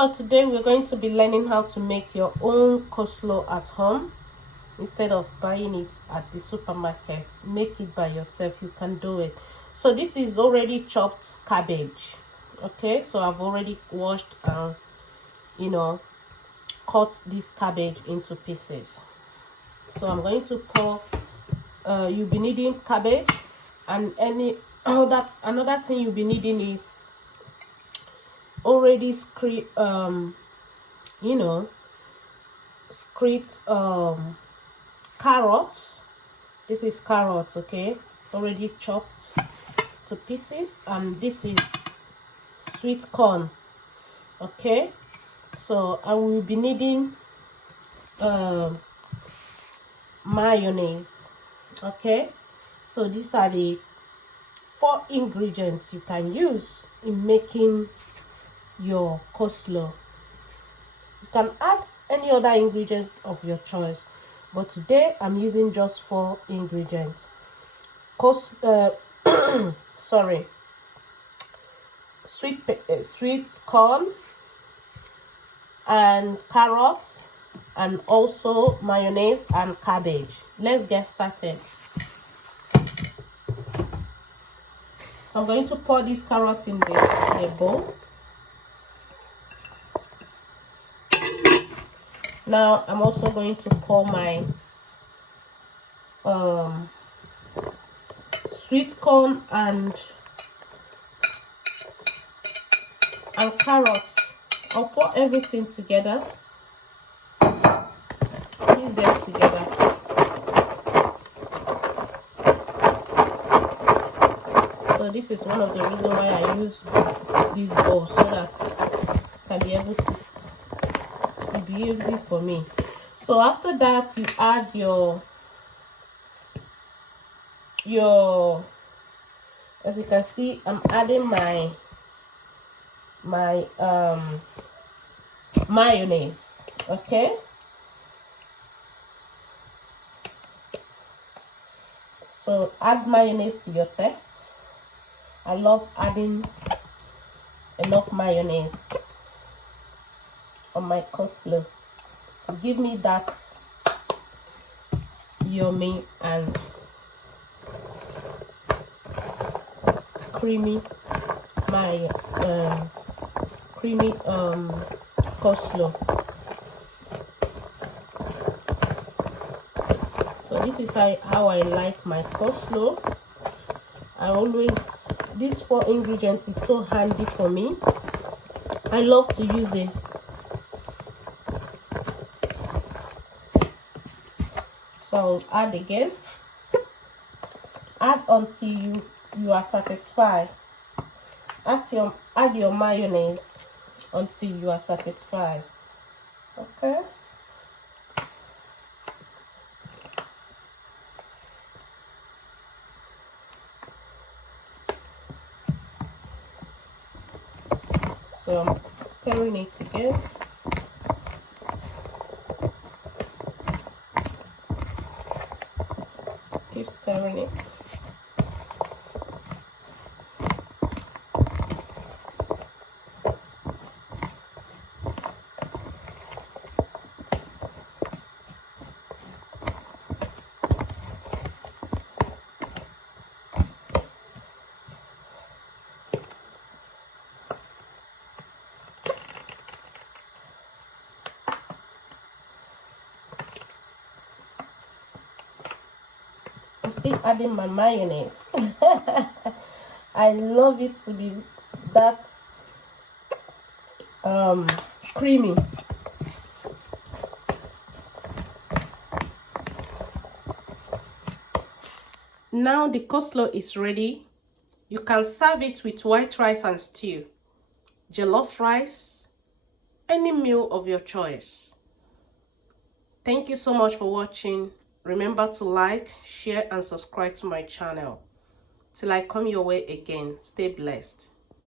So today we're going to be learning how to make your own coleslaw at home instead of buying it at the supermarket. Make it by yourself. You can do it. So this is already chopped cabbage. Okay, so I've already washed and cut this cabbage into pieces. So I'm going to pour you'll be needing cabbage, and another thing you'll be needing is already scraped carrots. This is carrots, okay, already chopped to pieces, and this is sweet corn. Okay, so I will be needing mayonnaise. Okay, so these are the 4 ingredients you can use in making your coleslaw. You can add any other ingredients of your choice, but today I'm using just 4 ingredients. Sweet corn and carrots, and also mayonnaise and cabbage. Let's get started. So I'm going to pour these carrots in the bowl. Now I'm also going to pour my sweet corn and carrots. I'll pour everything together. Mix them together. So this is one of the reasons why I use this bowl, so that I can be able to. It'll be easy for me. So after that, you add your as you can see, I'm adding my mayonnaise. Okay, so add mayonnaise to your taste. I love adding enough mayonnaise on my coleslaw to give me that yummy and creamy coleslaw. So this is how I like my coleslaw. These 4 ingredients is so handy for me. I love to use it. So I'll add again. Add until you are satisfied. Add your mayonnaise until you are satisfied. Okay. So I'm stirring it again. Keep stirring it. Still adding my mayonnaise. I love it to be that creamy. Now the coleslaw is ready. You can serve it with white rice and stew, jollof rice, any meal of your choice. Thank you so much for watching. Remember to like, share, and subscribe to my channel. Till I come your way again, stay blessed.